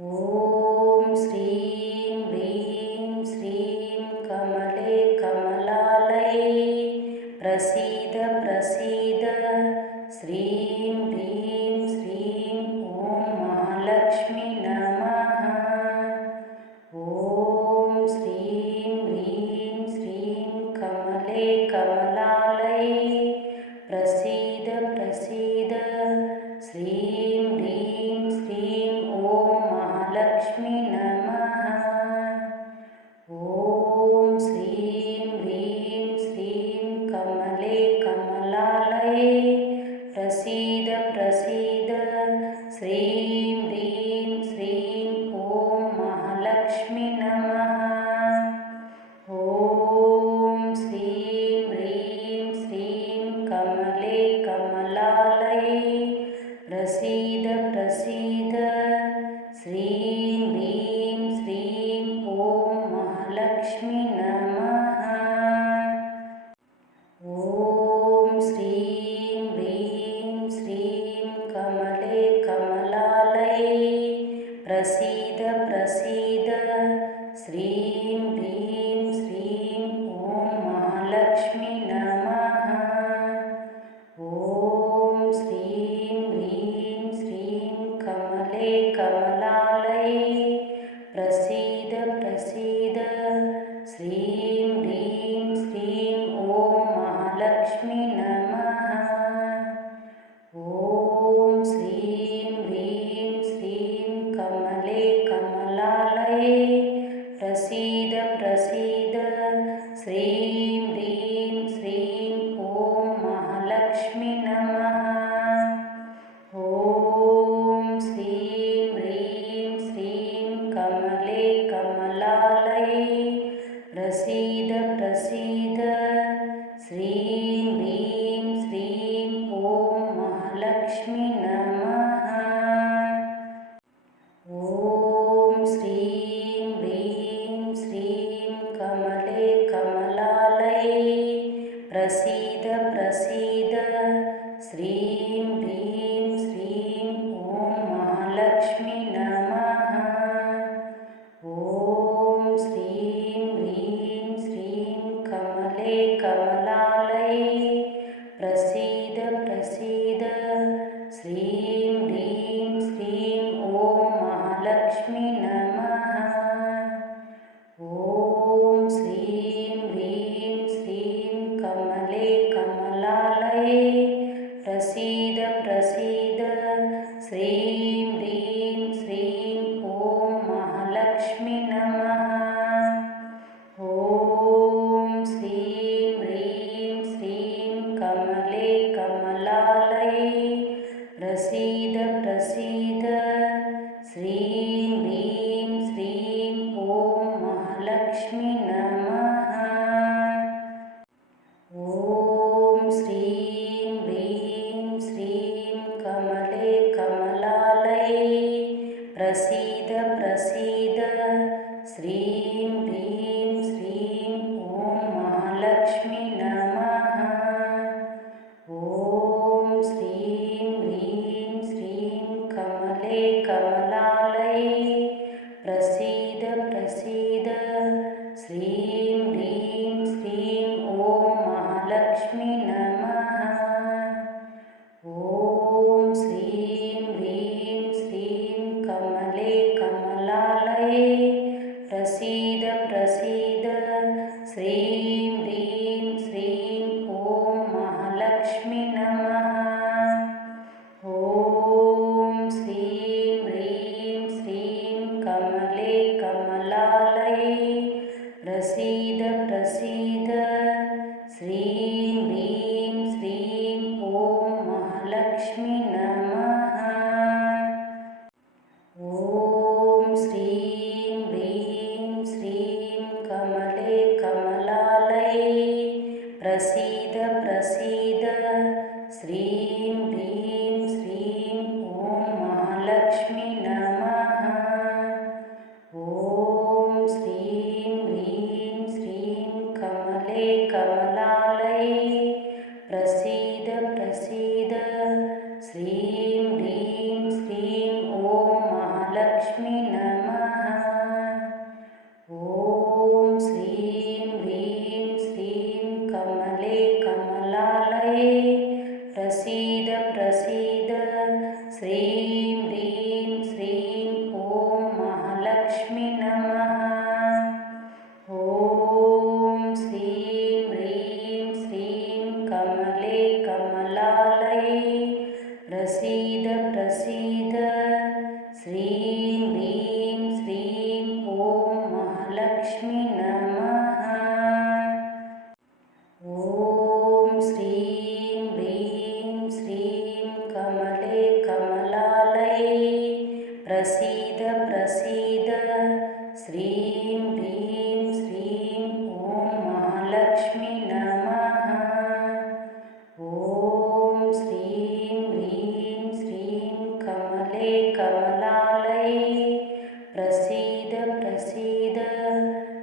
ॐ श्रीं ह्रीं श्रीं कमले कमलालये प्रसीद प्रसीद। श्रीं ह्रीं श्रीं ॐ महालक्ष्मी नमः। ॐ श्रीं ह्रीं श्रीं कमले कमलालये प्रसीद प्रसीद। श्रीं ह्रीं श्रीं ॐ महालक्ष्मी नमः। ॐ श्रीं ह्रीं श्रीं कमले कमलालये प्रसीद प्रसीद। श्रीं ह्रीं श्रीं ॐ महालक्ष्मी नमः। ॐ श्रीं ह्रीं श्रीं कमले कमलालये प्रसीद प्रसीद। श्रीं ह्रीं श्रीं ॐ महालक्ष्मी नमः। ॐ श्रीं ह्रीं श्रीं कमले कमलालये प्रसीद प्रसीद। श्रीं ह्रीं श्रीं ॐ महालक्ष्मी नमः। ॐ श्रीं ह्रीं श्रीं कमले कमलालये प्रसीद प्रसीद। श्रीं ह्रीं श्रीं ॐ महालक्ष्मी नमः। ॐ श्रीं ह्रीं श्रीं कमले कमलालये प्रसीद प्रसीद। श्रीं ह्रीं श्रीं ॐ महालक्ष्मी नमः। ॐ श्रीं ह्रीं श्रीं कमले कमलालये प्रसीद प्रसीद। श्रीं ह्रीं श्रीं ॐ महालक्ष्मी नमः। ॐ श्रीं ह्रीं श्रीं कमले कमलालये प्रसीद प्रसीद। श्रीं ह्रीं श्रीं ॐ महालक्ष्मी नमः। ॐ श्रीं ह्रीं श्रीं कमले कमलालये प्रसीद प्रसीद। श्रीं ह्रीं श्रीं ॐ महालक्ष्मी नमः। ॐ श्रीं ह्रीं श्रीं कमले कमलालये प्रसीद प्रसीद। श्रीं ह्रीं श्रीं ॐ महालक्ष्मी नमः। ॐ श्रीं ह्रीं श्रीं कमले कमलालये प्रसीद प्रसीद। श्रीं ह्रीं श्रीं ॐ महालक्ष्मी नमः। ॐ श्रीं ह्रीं श्रीं कमले कमलालये प्रसीद प्रसीद। श्रीं ह्रीं श्रीं ॐ महालक्ष्मी नमः। ॐ श्रीं ह्रीं श्रीं कमले कमलालये प्रसीद प्रसीद। श्रीं ह्रीं श्रीं ॐ महालक्ष्मी नमः। ॐ श्रीं ह्रीं श्रीं कमले कमलालये प्रसीद श्रीं ह्रीं श्रीं ॐ महालक्ष्मी नमः। ॐ श्रीं ह्रीं श्रीं कमले कमलालये प्रसीद प्रसीद श्रीं ह्रीं श्रीं ॐ महालक्ष्मी नमः। ॐ श्रीं ह्रीं श्रीं कमले कमलालये प्रसीद प्रसीद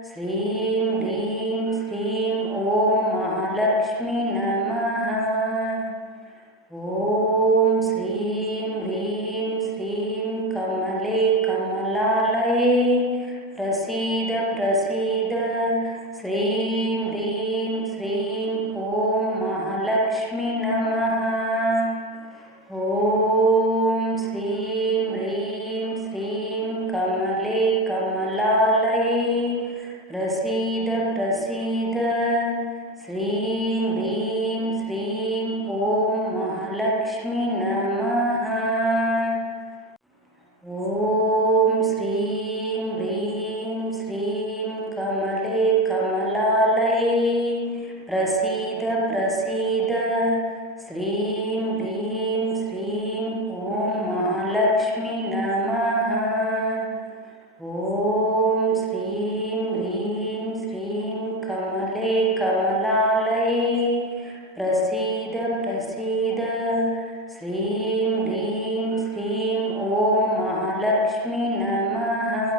श्रीं ह्रीं श्रीं ॐ महालक्ष्मी नमः। ॐ श्रीं ह्रीं श्रीं कमले कमलालये प्रसीद प्रसीद श्रीं ह्रीं श्रीं ॐ महालक्ष्मी नमः। ॐ श्रीं ह्रीं श्रीं कमले कमलालये प्रसीद प्रसीद श्रीं ह्रीं श्रीं ॐ महालक्ष्मी नमः। ॐ श्रीं ह्रीं श्रीं कमले कमलालये प्रसीद प्रसीद श्रीं ह्रीं श्रीं ॐ महालक्ष्मी नमः। ॐ श्रीं ह्रीं श्रीं कमले कमलालये प्रसीद प्रसीद श्रीं ह्रीं श्रीं ॐ महालक्ष्मी नमः।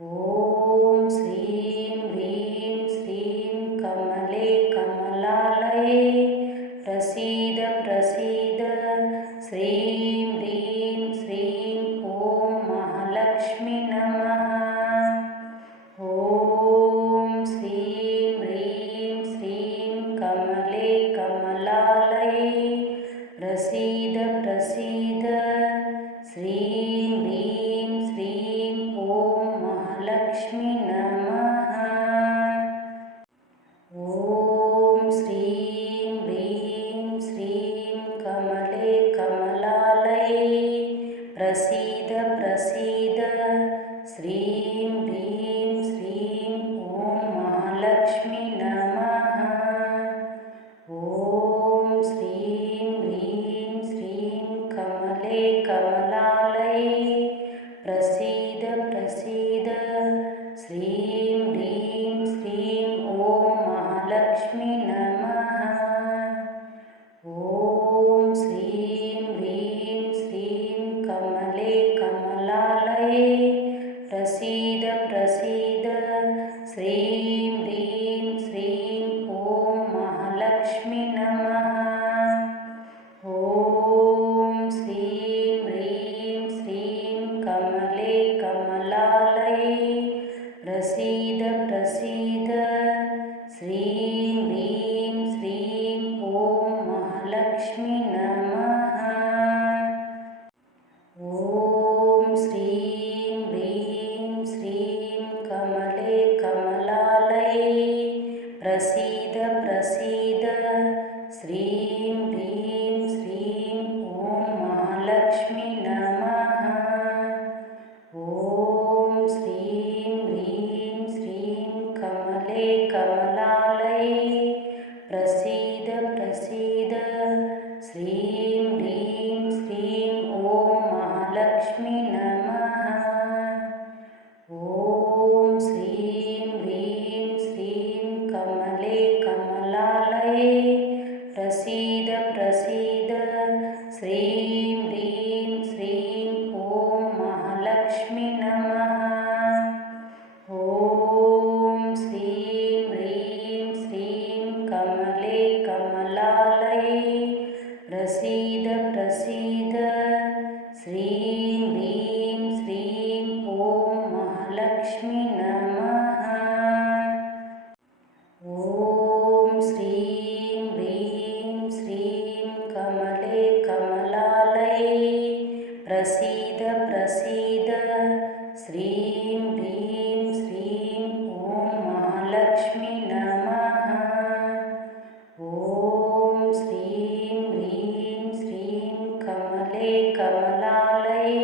ॐ श्रीं ह्रीं श्रीं कमले कमलालये प्रसीद प्रसीद श्रीं ह्रीं श्रीं ॐ महालक्ष्मी नमः। ॐ श्रीं ह्रीं श्रीं कमले कमलालये प्रसीद प्रसीद श्रीं ह्रीं श्रीं ॐ महालक्ष्मी नमः। ॐ श्रीं ह्रीं श्रीं कमले कमलालये प्रसीद प्रसीद श्रीं ह्रीं श्रीं ॐ महालक्ष्मी नमः। ॐ श्रीं ह्रीं श्रीं कमले कमलालये प्रसीद प्रसीद श्रीं ह्रीं श्रीं ॐ महालक्ष्मी नमः। ॐ श्रीं ह्रीं श्रीं कमले कमलालये प्रसीद प्रसीद श्रीं ह्रीं श्रीं ॐ महालक्ष्मी नमः। ॐ श्रीं ह्रीं श्रीं कमले कमलालये प्रसीद प्रसीद श्रीं ह्रीं श्रीं ॐ महालक्ष्मी नमः। ॐ श्रीं ह्रीं श्रीं कमले कमलालये प्रसीद प्रसीद श्रीं ह्रीं श्रीं ॐ महालक्ष्मी नमः। ॐ श्रीं ह्रीं श्रीं कमले कमलालये प्रसीद प्रसीद श्रीं ह्रीं श्रीं ॐ महालक्ष्मी नमः। ॐ श्रीं ह्रीं श्रीं कमले कमलालये प्रसीद प्रसीद श्रीं ह्रीं श्रीं ॐ महालक्ष्मी नमः। ॐ श्रीं ह्रीं श्रीं कमले कमलालये प्रसीद प्रसीद श्रीं ह्रीं श्रीं ॐ महालक्ष्मी नमः। ॐ श्रीं ह्रीं श्रीं कमले कमलालये प्रसीद प्रसीद श्रीं ह्रीं श्रीं ॐ महालक्ष्मी नमः। ॐ श्रीं ह्रीं श्रीं कमले कमलालये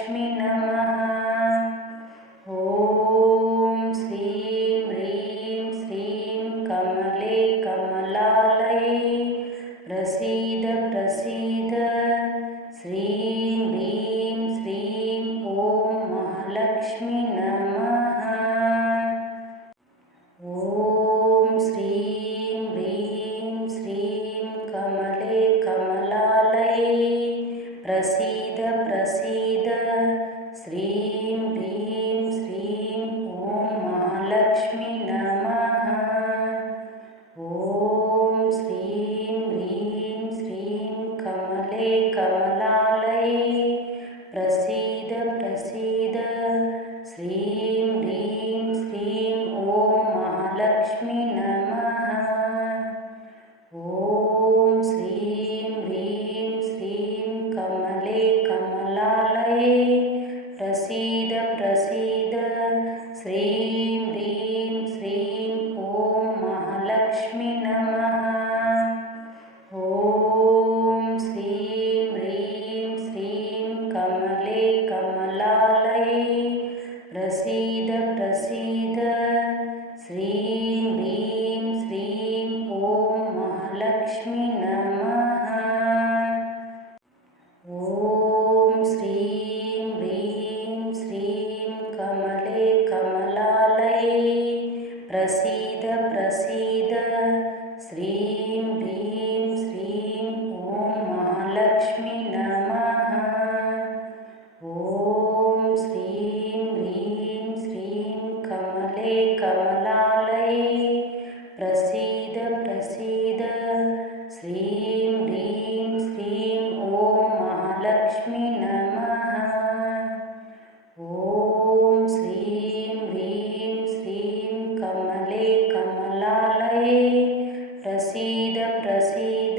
महालक्ष्मी नमः। ॐ श्रीं ह्रीं श्रीं कमले कमलालये प्रसीद प्रसीद श्रीं ह्रीं श्रीं ॐ महालक्ष्मी नमः। ॐ श्रीं ह्रीं श्रीं कमले कमलालये प्रसीद प्रसीद श्रीं ह्रीं श्रीं ॐ महालक्ष्मी नमः। ॐ श्रीं ह्रीं श्रीं कमले कमलालये प्रसीद प्रसीद श्रीं ह्रीं श्रीं ॐ महालक्ष्मी नमः। ॐ श्रीं ह्रीं श्रीं कमले कमलालये प्रसीद प्रसीद श्रीं ह्रीं श्रीं ॐ महालक्ष्मी नमः। ॐ श्रीं ह्रीं श्रीं कमले कमलालये प्रसीद प्रसीद श्रीं ह्रीं श्रीं ॐ महालक्ष्मी नमः। ॐ श्रीं ह्रीं श्रीं कमले कमलालये प्रसीद प्रसीद श्रीं ह्रीं श्रीं ॐ महालक्ष्मी नमः। ॐ श्रीं ह्रीं श्रीं कमले कमलालये प्रसीद प्रसीद श्रीं ह्रीं श्रीं ॐ महालक्ष्मी नमः। ॐ श्रीं ह्रीं श्रीं कमले कमलालये प्रसीद प्रसीद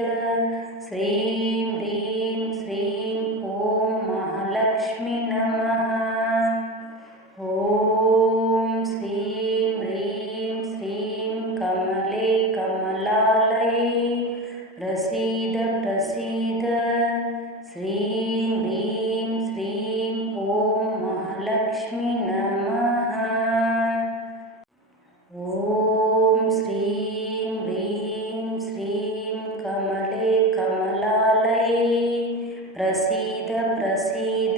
श्रीं ह्रीं श्रीं ॐ महालक्ष्मी नमः। ॐ श्रीं ह्रीं श्रीं कमले कमलालये प्रसीद प्रसीद श्रीं ह्रीं श्रीं ॐ महालक्ष्मी नमः। ॐ श्रीं ह्रीं श्रीं कमले कमलालये प्रसीद प्रसीद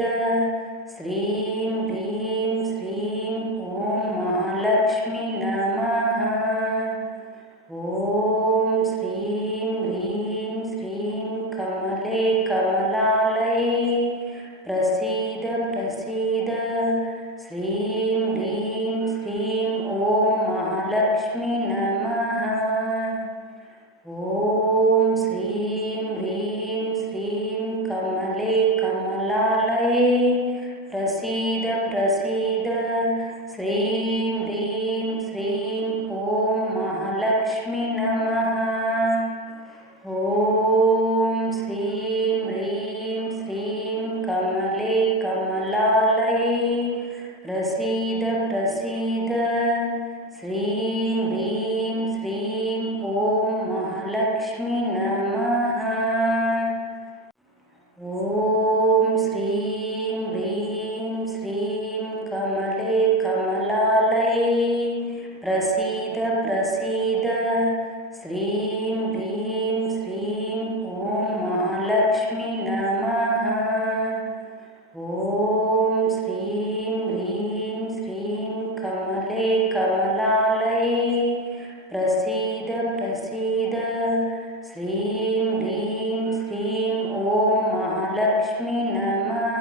श्रीं ह्रीं श्रीं ॐ महालक्ष्मी नमः। ॐ श्रीं ह्रीं श्रीं कमले कमलालये प्रसीद प्रसीद श्रीं ह्रीं श्रीं ॐ महालक्ष्मी नमः। ॐ श्रीं ह्रीं श्रीं कमले कमलालये प्रसीद प्रसीद श्रीं ह्रीं श्रीं ॐ महालक्ष्मी नमः। ॐ श्रीं ह्रीं श्रीं कमले कमलालये प्रसीद प्रसीद श्रीं ह्रीं श्रीं ॐ महालक्ष्मी नमः। ॐ श्रीं ह्रीं श्रीं कमले कमलालये प्रसीद प्रसीद श्रीं ह्रीं श्रीं ॐ महालक्ष्मी नमः। ॐ श्रीं ह्रीं श्रीं कमले कमलालये प्रसीद प्रसीद श्रीं ह्रीं श्रीं ॐ महालक्ष्मी नमः।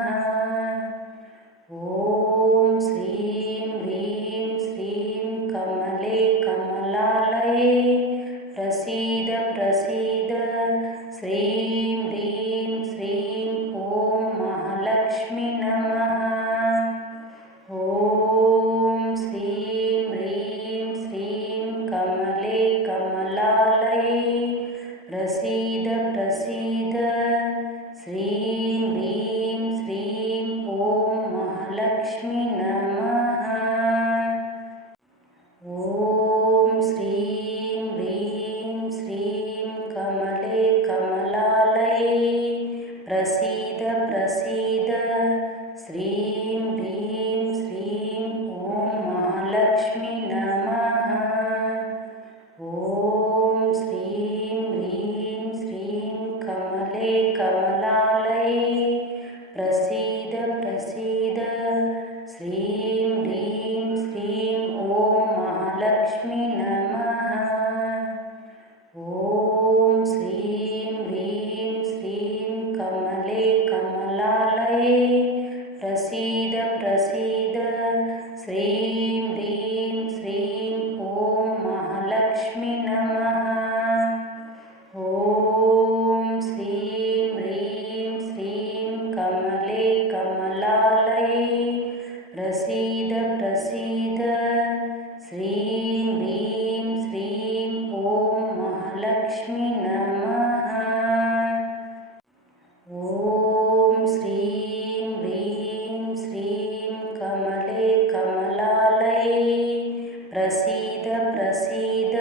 ॐ श्रीं ह्रीं श्रीं कमले कमलालये प्रसीद प्रसीद श्रीं ह्रीं श्रीं ॐ महालक्ष्मी नमः। ॐ श्रीं ह्रीं श्रीं कमले कमलालये प्रसीद प्रसीद श्रीं ह्रीं श्रीं ॐ महालक्ष्मी नमः। ॐ श्रीं ह्रीं श्रीं कमले कमलालये प्रसीद प्रसीद श्री ह्रीं ह्रीं श्रीं ॐ महालक्ष्मी नमः। ॐ श्रीं ह्रीं श्रीं कमले कमलालये प्रसीद प्रसीद। श्रीं ह्रीं श्रीं ॐ महालक्ष्मी नमः। ॐ श्रीं ह्रीं श्रीं कमले कमलालये प्रसीद प्रसीद। श्रीं ह्रीं श्रीं ॐ महालक्ष्मी नमः। ॐ श्रीं ह्रीं श्रीं कमले कमलालये प्रसीद प्रसीद। श्रीं ह्रीं श्रीं ॐ महालक्ष्मी नमः। ॐ श्रीं ह्रीं श्रीं कमले कमलालये प्रसीद प्रसीद।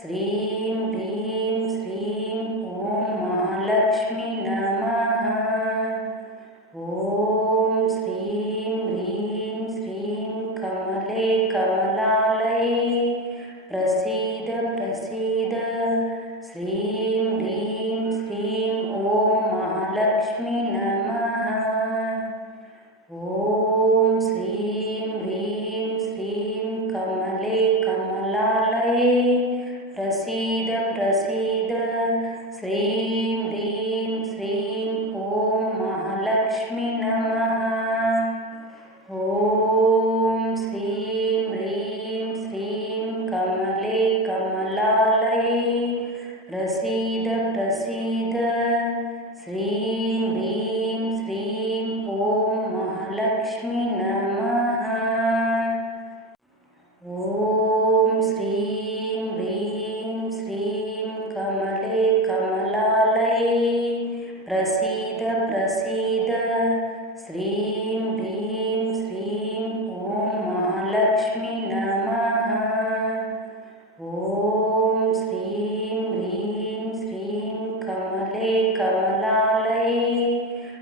श्रीं ह्रीं श्रीं ॐ महालक्ष्मी नमः। ॐ श्रीं ह्रीं श्रीं कमले कमलालये प्रसीद प्रसीद। श्रीं ह्रीं श्रीं ॐ महालक्ष्मी नमः। ॐ श्रीं ह्रीं श्रीं कमले कमलालये प्रसीद प्रसीद। श्रीं ह्रीं श्रीं ॐ महालक्ष्मी नमः। ॐ श्रीं ह्रीं श्रीं कमले कमलालये प्रसीद प्रसीद। श्रीं ह्रीं श्रीं ॐ महालक्ष्मी नमः। ॐ श्रीं ह्रीं श्रीं कमले कमलालये प्रसीद प्रसीद। श्रीं ह्रीं श्रीं ॐ महालक्ष्मी नमः। ॐ श्रीं ह्रीं श्रीं कमले कमलालये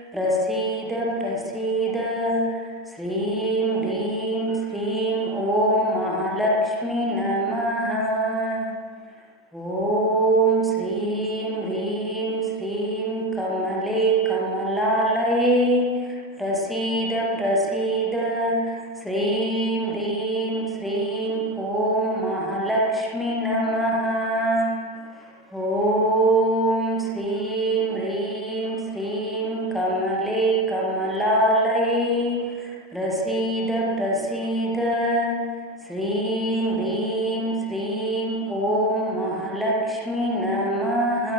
प्रसीद प्रसीद। श्रीं ह्रीं श्रीं ॐ महालक्ष्मी नमः। ॐ श्रीं ह्रीं श्रीं कमले कमलालये प्रसीद प्रसीद। श्रीं ह्रीं श्रीं ॐ महालक्ष्मी नमः। ॐ श्रीं ह्रीं श्रीं कमले कमलालये प्रसीद प्रसीद। श्रीं ह्रीं श्रीं ॐ महालक्ष्मी नमः।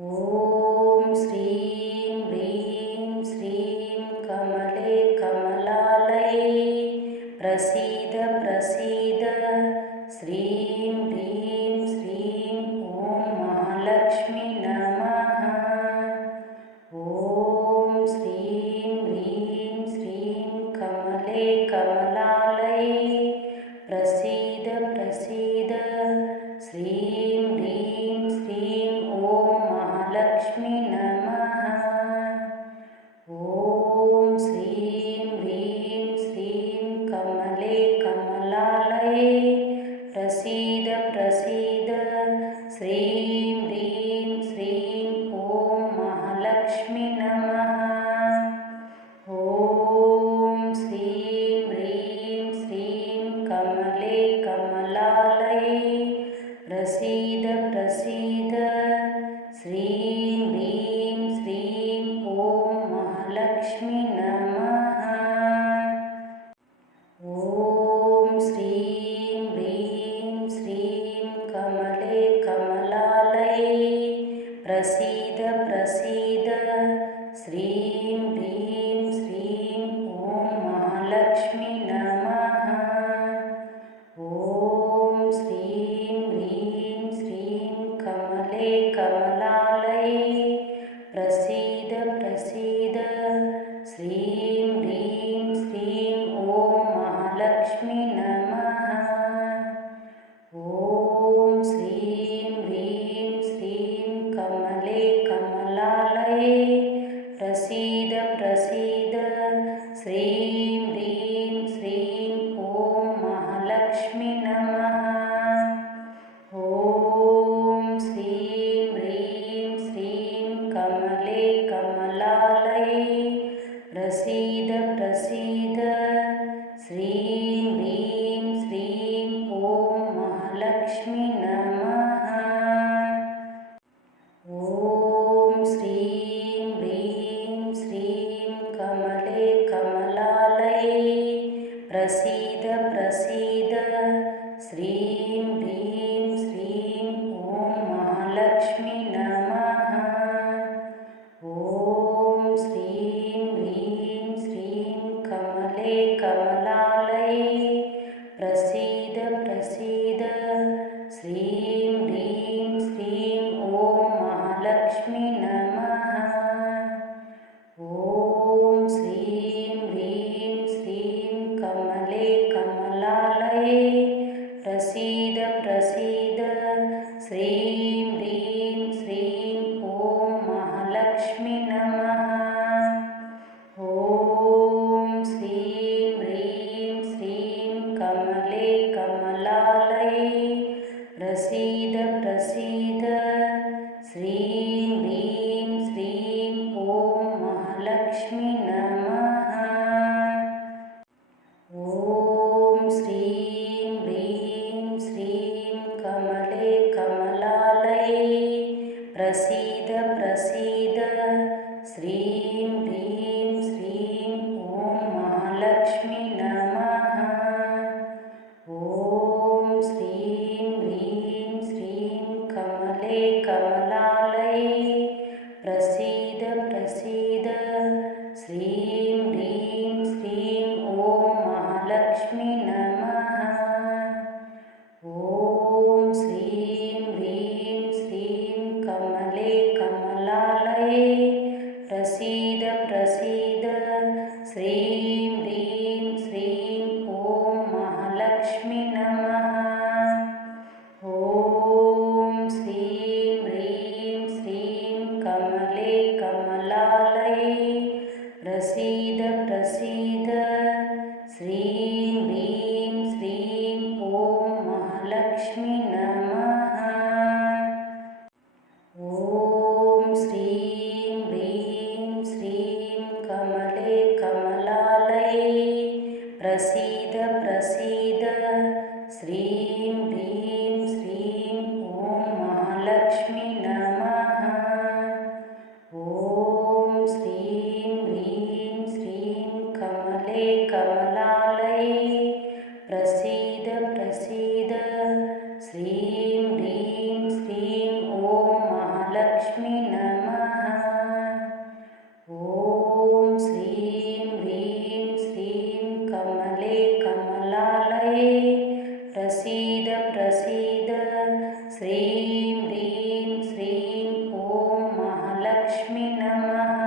ॐ श्रीं ह्रीं श्रीं कमले कमलालये प्रसीद प्रसीद। श्रीं ह्रीं श्रीं ॐ महालक्ष्मी नमः। ॐ श्रीं ह्रीं श्रीं कमले कमलालये प्रसीद प्रसीद। श्रीं ह्रीं श्रीं ॐ महालक्ष्मी नमः। ॐ श्रीं ह्रीं श्रीं कमले कमलालये प्रसीद प्रसीद। श्रीं ह्रीं श्रीं ॐ महालक्ष्मी नमः। ॐ श्रीं ह्रीं श्रीं कमले कमलालये प्रसीद प्रसीद। श्रीं ह्रीं श्रीं ॐ महालक्ष्मी नमः। ॐ श्रीं ह्रीं श्रीं कमले कमलालये प्रसीद प्रसीद। श्रीं ह्रीं श्रीं ॐ महालक्ष्मी नमः। ॐ श्रीं ह्रीं श्रीं कमले कमलालये प्रसीद प्रसीद। श्रीं ह्रीं श्रीं ॐ महालक्ष्मी नमः। ॐ श्रीं ह्रीं श्रीं कमले कमलालये प्रसीद प्रसीद। श्रीं ह्रीं श्रीं ॐ महालक्ष्मी नमः। ॐ श्रीं ह्रीं श्रीं कमले कमलालये प्रसीद प्रसीद। श्रीं ह्रीं श्रीं ॐ महालक्ष्मी नमः। ॐ श्रीं ह्रीं श्रीं कमले कमलालये प्रसीद प्रसीद। श्रीं ह्रीं श्रीं ॐ महालक्ष्मी नमः। ॐ श्रीं ह्रीं श्रीं कमले कमलालये प्रसीद प्रसीद। श्रीं ह्रीं श्रीं ॐ महालक्ष्मी नमः। ॐ श्रीं ह्रीं श्रीं कमले कमलालये प्रसीद प्रसीद। श्रीं ह्रीं श्रीं ॐ महालक्ष्मी नमः। ॐ श्रीं ह्रीं श्रीं कमले कमलालये प्रसीद प्रसीद। श्रीं ह्रीं श्रीं ॐ महालक्ष्मी नमः। ॐ श्रीं ह्रीं श्रीं कमले कमलालये प्रसीद प्रसीद। श्रीं ह्रीं श्रीं ॐ महालक्ष्मी नमः। ॐ श्रीं ह्रीं श्रीं कमले कमलालये प्रसीद प्रसीद। श्रीं ह्रीं श्रीं ॐ महालक्ष्मी नमः। ॐ श्रीं ह्रीं श्रीं कमले कमलालये प्रसीद प्रसीद। श्रीं ह्रीं श्रीं ॐ महालक्ष्मी नमः। ॐ श्रीं ह्रीं श्रीं कमले कमलालये प्रसीद प्रसीद। श्रीं ह्रीं श्रीं ॐ महालक्ष्मी नमः। ॐ श्रीं ह्रीं श्रीं कमले कमलालये प्रसीद प्रसीद। श्रीं ह्रीं श्रीं ॐ महालक्ष्मी नमः। ॐ श्रीं ह्रीं श्रीं कमले कमलालये प्रसीद प्रसीद। श्रीं ह्रीं श्रीं ॐ महालक्ष्मी नमः। ॐ श्रीं ह्रीं श्रीं कमले कमलालये प्रसीद प्रसीद। श्रीं ह्रीं श्रीं ॐ महालक्ष्मी नमः।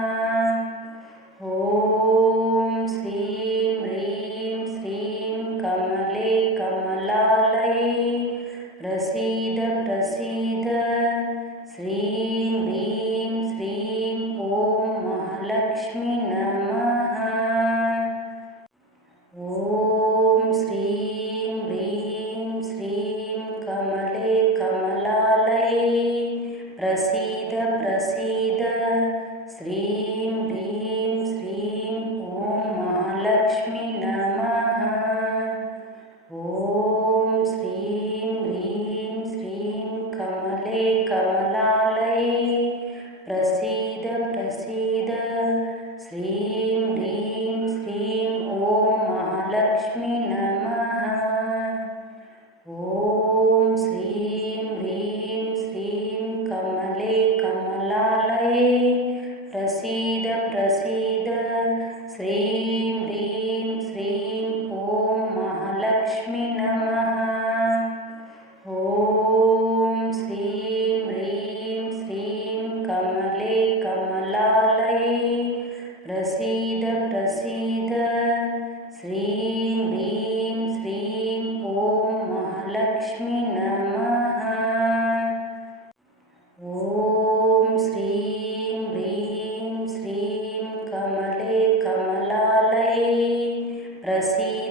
ॐ श्रीं ह्रीं श्रीं कमले कमलालये प्रसीद प्रसीद। श्रीं ह्रीं श्रीं ॐ महालक्ष्मी नमः। ॐ श्रीं ह्रीं श्रीं कमले कमलालये प्रसीद प्रसीद। श्रीं ह्रीं श्रीं ॐ महालक्ष्मी नमः। ॐ श्रीं ह्रीं श्रीं कमले कमलालये प्रसीद प्रसीद। श्रीं ह्रीं श्रीं ॐ महालक्ष्मी नमः। ॐ श्रीं ह्रीं श्रीं कमले कमलालये प्रसीद प्रसीद। श्रीं ह्रीं श्रीं ॐ महालक्ष्मी नमः। ॐ श्रीं ह्रीं श्रीं कमले कमलालये प्रसीद प्रसीद। श्रीं ह्रीं श्रीं ॐ महालक्ष्मी नमः। ॐ श्रीं ह्रीं श्रीं कमले कमलालये प्रसीद